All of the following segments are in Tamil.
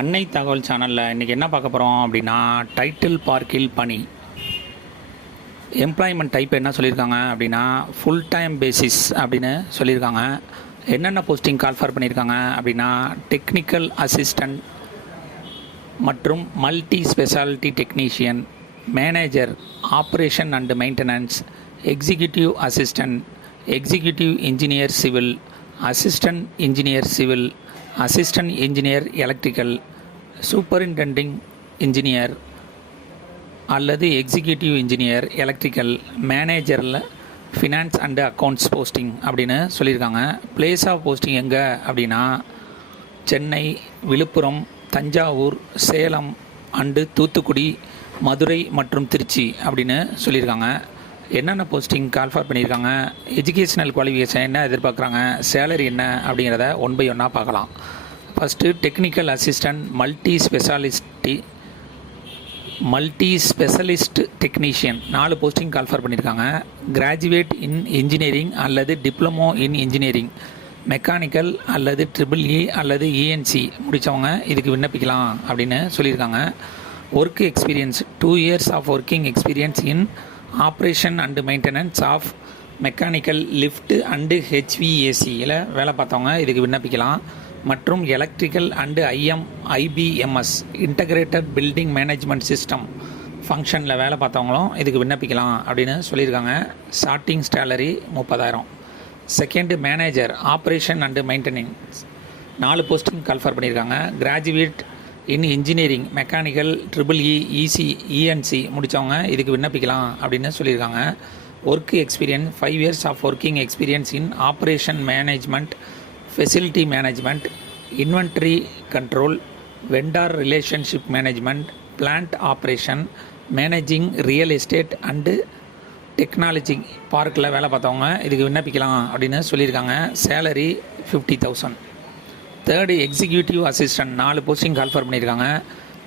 அன்னை தகவல் சேனலில் இன்றைக்கி என்ன பார்க்க போகிறோம் அப்படின்னா, டைட்டில் பார்க்கில் பணி. எம்ப்ளாய்மெண்ட் டைப் என்ன சொல்லியிருக்காங்க அப்படின்னா, ஃபுல் டைம் பேசிஸ் அப்படின்னு சொல்லியிருக்காங்க. என்னென்ன போஸ்டிங் கால்ஃபர் பண்ணியிருக்காங்க அப்படின்னா, டெக்னிக்கல் அசிஸ்டண்ட் மற்றும் multi speciality technician, manager, operation and maintenance, executive assistant, executive engineer civil, assistant engineer civil, assistant engineer electrical, superintending engineer அல்லது எக்ஸிக்யூட்டிவ் இன்ஜினியர் எலக்ட்ரிக்கல், மேனேஜரில் ஃபினான்ஸ் அண்டு அக்கௌண்ட்ஸ் போஸ்டிங் அப்படின்னு சொல்லியிருக்காங்க. பிளேஸ் ஆஃப் போஸ்டிங் எங்கே அப்படின்னா, சென்னை, விழுப்புரம், தஞ்சாவூர், சேலம் அண்டு தூத்துக்குடி, மதுரை மற்றும் திருச்சி அப்படின்னு சொல்லியிருக்காங்க. என்னென்ன போஸ்டிங் கால்ஃபர் பண்ணியிருக்காங்க, எஜுகேஷனல் குவாலிஃபிகேஷன் என்ன எதிர்பார்க்குறாங்க, சேலரி என்ன அப்படிங்கிறத ஒன் பை ஒன்னாக பார்க்கலாம். First technical assistant multi specialist technician 4 posting call for பண்ணியிருக்காங்க. கிராஜுவேட் இன் இன்ஜினியரிங் அல்லது டிப்ளமோ இன் இன்ஜினியரிங், மெக்கானிக்கல் அல்லது ட்ரிபிள்இ அல்லது இஎன்சி முடித்தவங்க இதுக்கு விண்ணப்பிக்கலாம் அப்படின்னு சொல்லியிருக்காங்க. Work experience 2 years of working experience in operation and maintenance of mechanical lift and ஹெச்விஏசியில் வேலை பார்த்தவங்க இதுக்கு விண்ணப்பிக்கலாம். மற்றும் electrical and IBMS integrated building management system ஃபங்க்ஷனில் வேலை பார்த்தவங்களும் இதுக்கு விண்ணப்பிக்கலாம் அப்படின்னு சொல்லியிருக்காங்க. Starting salary 30,000. Second manager operation and maintenance 4 posting call for பண்ணியிருக்காங்க. Graduate in engineering mechanical triple E EC ENC முடித்தவங்க இதுக்கு விண்ணப்பிக்கலாம் அப்படின்னு சொல்லியிருக்காங்க. Work experience 5 years of working experience in operation management, facility management, inventory control, vendor relationship management, plant operation, managing real estate and technology பார்க்கில் வேலை பார்த்தவங்க இதுக்கு விண்ணப்பிக்கலாம் அப்படின்னு சொல்லியிருக்காங்க. Salary 50,000. Third executive assistant 4 posting call for பண்ணியிருக்காங்க.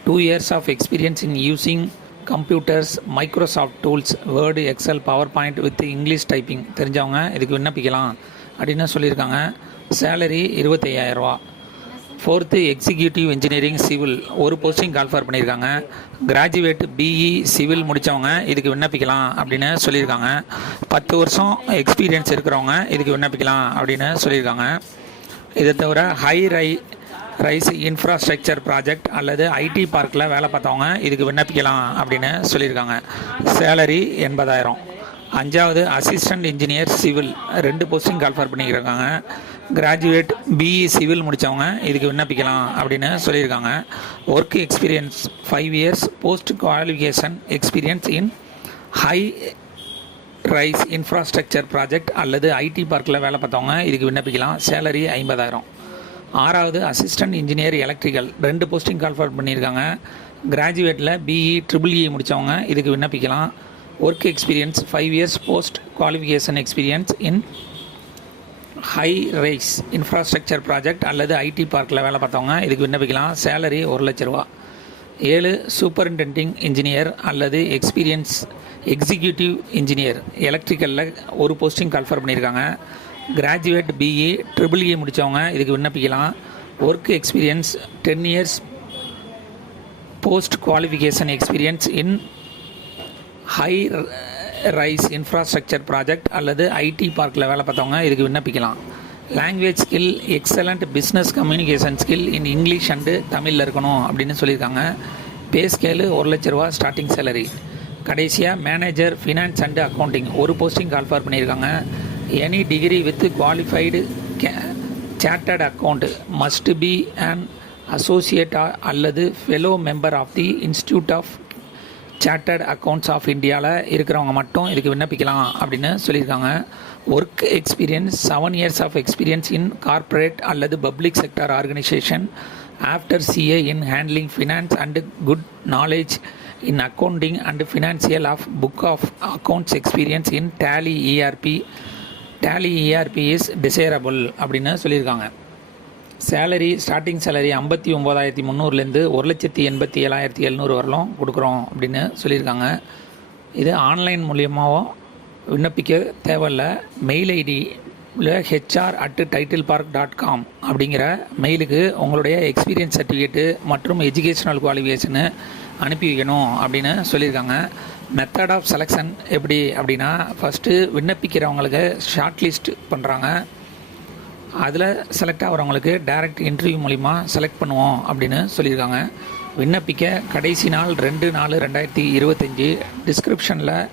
2 years of experience in using computers, Microsoft tools, Word, Excel, PowerPoint with English typing தெரிஞ்சவங்க இதுக்கு விண்ணப்பிக்கலாம் அப்படின்னு சொல்லியிருக்காங்க. Salary 25,000. Fourth executive engineering civil 1 posting call for பண்ணியிருக்காங்க. கிராஜுவேட் பிஇ சிவில் முடித்தவங்க இதுக்கு விண்ணப்பிக்கலாம் அப்படின்னு சொல்லியிருக்காங்க. 10 வருஷம் எக்ஸ்பீரியன்ஸ் இருக்கிறவங்க இதுக்கு விண்ணப்பிக்கலாம் அப்படின்னு சொல்லியிருக்காங்க. இதை தவிர ரைஸ் இன்ஃப்ராஸ்ட்ரக்சர் ப்ராஜெக்ட் அல்லது ஐடி பார்க்கில் வேலை பார்த்தவங்க இதுக்கு விண்ணப்பிக்கலாம் அப்படின்னு சொல்லியிருக்காங்க. சேலரி 80,000. 5வது assistant engineer civil 2 posting call for பண்ணியிருக்காங்க. கிராஜுவேட் பிஇ சிவில் முடித்தவங்க இதுக்கு விண்ணப்பிக்கலாம் அப்படின்னு சொல்லியிருக்காங்க. Work experience 5 years post qualification experience in rise infrastructure project அல்லது ஐடி பார்க்கில் வேலை பார்த்தவங்க இதுக்கு விண்ணப்பிக்கலாம். சேலரி 50,000. 6வது assistant engineer electrical 2 posting call for பண்ணியிருக்காங்க. கிராஜுவேட்டில் பிஇ ட்ரிபிள்இ முடித்தவங்க இதுக்கு விண்ணப்பிக்கலாம். Work experience 5 years post qualification experience in rise infrastructure project அல்லது ஐடி பார்க்கில் வேலை பார்த்தவங்க இதுக்கு விண்ணப்பிக்கலாம். சேலரி 1,00,000. 7 சூப்பரிண்டெண்டிங் இன்ஜினியர் அல்லது எக்ஸிக்யூட்டிவ் இன்ஜினியர் எலக்ட்ரிக்கலில் 1 போஸ்டிங் கால்ஃபர் பண்ணியிருக்காங்க. கிராஜுவேட் பிஇ ட்ரிபிள்இ முடித்தவங்க இதுக்கு விண்ணப்பிக்கலாம். Work experience 10 years post qualification experience in rise infrastructure project அல்லது ஐடி பார்க்கில் வேலை பார்த்தவங்க இதுக்கு விண்ணப்பிக்கலாம். Language skill excellent business communication skill in English and தமிழில் இருக்கணும் அப்படின்னு சொல்லியிருக்காங்க. Pay scale 1,00,000 starting salary. கடைசியாக manager finance and accounting 1 posting call for பண்ணியிருக்காங்க. Any degree with qualified chartered account must be and associate அல்லது fellow member of the institute of chartered accounts of இந்தியாவில் இருக்கிறவங்க மட்டும் இதுக்கு விண்ணப்பிக்கலாம் அப்படின்னு சொல்லியிருக்காங்க. Work experience 7 years of experience in corporate அல்லது public sector organisation after CA in handling finance and good knowledge in accounting and financial of book of accounts experience in Tally ERP is desirable அப்படின்னு சொல்லியிருக்காங்க. சேலரி ஸ்டார்டிங் சேலரி 59,300லேருந்து 1,87,700 வரலும் கொடுக்குறோம் அப்படின்னு சொல்லியிருக்காங்க. இது ஆன்லைன் மூலியமாகவும் விண்ணப்பிக்க தேவையில்லை. மெயில் ஐடி hr@titlepark.com அப்படிங்கிற மெயிலுக்கு உங்களுடைய எக்ஸ்பீரியன்ஸ் சர்டிஃபிகேட்டு மற்றும் எஜுகேஷனல் குவாலிஃபிகேஷனு அனுப்பி வைக்கணும் அப்படின்னு சொல்லியிருக்காங்க. மெத்தட் ஆஃப் செலெக்ஷன் எப்படி அப்படின்னா, ஃபஸ்ட்டு விண்ணப்பிக்கிறவங்களுக்கு ஷார்ட் லிஸ்ட் பண்ணுறாங்க. அதில் செலக்ட் ஆகிறவங்களுக்கு டைரக்ட் இன்டர்வியூ மூலிமா செலக்ட் பண்ணுவோம் அப்படின்னு சொல்லியிருக்காங்க. விண்ணப்பிக்க கடைசி நாள் 2/4/2025. டிஸ்கிரிப்ஷனில்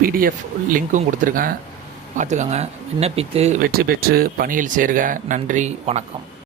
பிடிஎஃப் லிங்க்கும் கொடுத்துருக்கேன், பார்த்துக்கோங்க. விண்ணப்பித்து வெற்றி பெற்று பணியில் சேர்க. நன்றி, வணக்கம்.